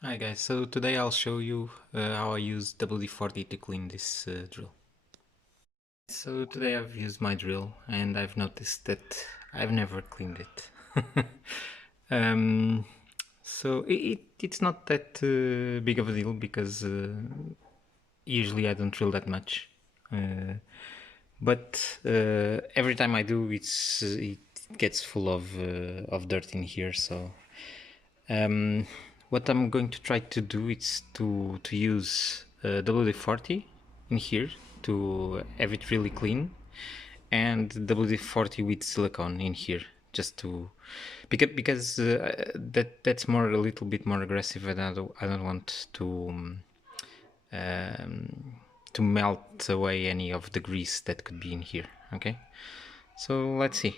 Hi guys, so today I'll show you how I use WD-40 to clean this drill. So today I've used my drill and I've noticed that I've never cleaned it. um, it's not that big of a deal because usually I don't drill that much. But every time I do, it gets full of dirt in here. So um, what I'm going to try to do is to use WD-40 in here to have it really clean, and WD-40 with silicone in here just to because that's more a little bit more aggressive, and I don't want um, to melt away any of the grease that could be in here. Okay, so let's see.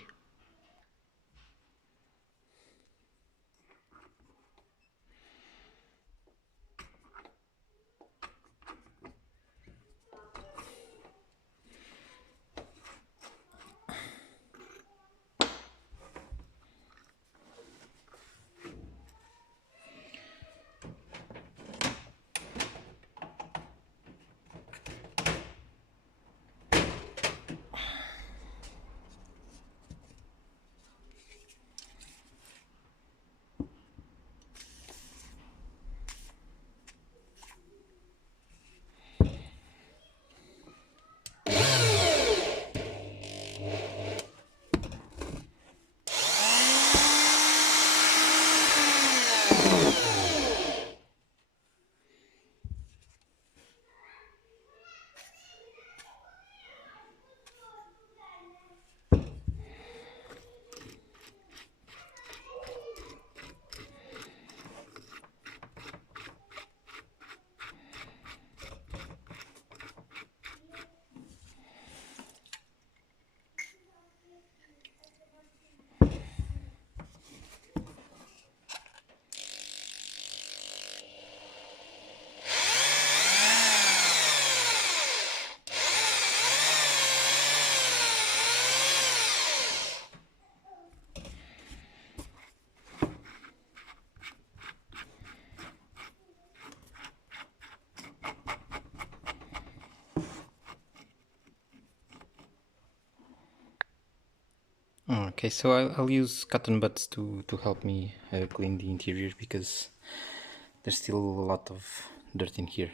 Okay, so I'll use cotton buds to help me clean the interior because there's still a lot of dirt in here.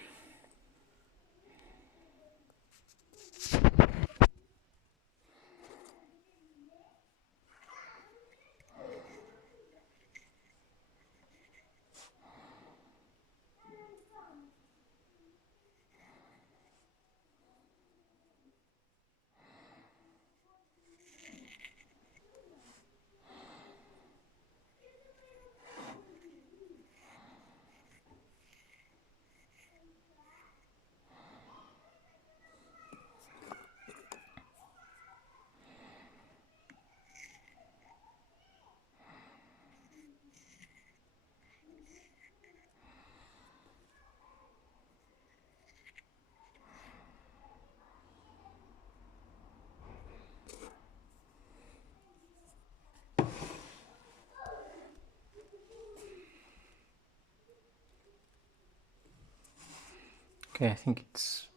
Okay, I think it's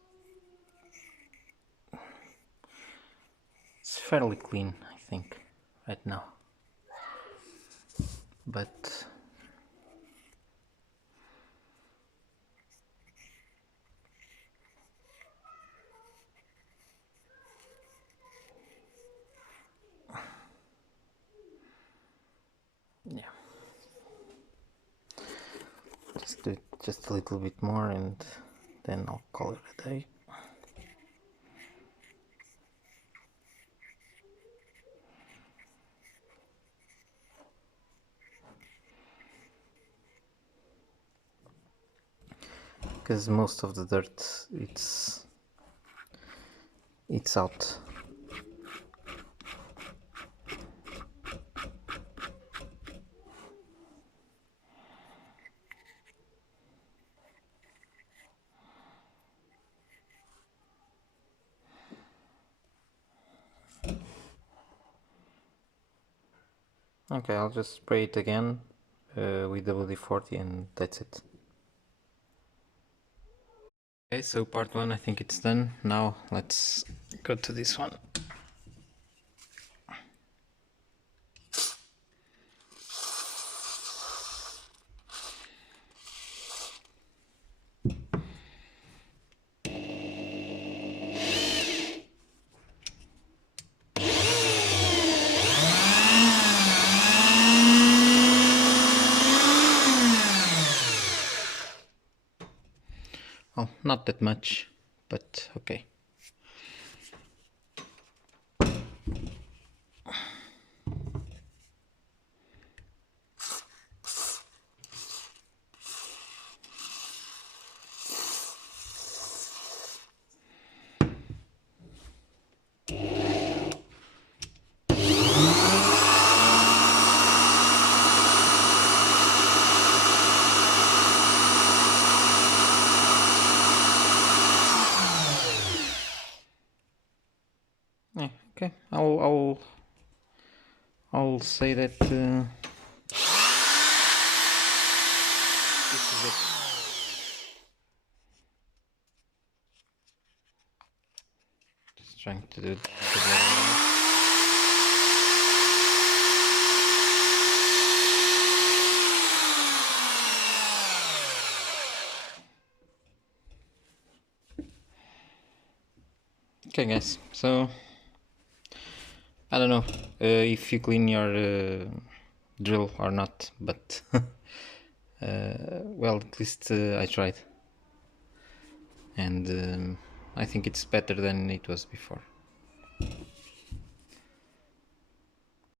fairly clean, I think, right now. But yeah, just do it just a little bit more and then I'll call it a day. Because most of the dirt it's out. Okay, I'll just spray it again with WD-40 and that's it. Okay, so part one, I think it's done. Now let's go to this one. Oh, not that much, but okay. Yeah, okay, I'll say that this is it. Just trying to do it. Okay, guys. So I don't know if you clean your drill or not, but well, at least I tried, and I think it's better than it was before.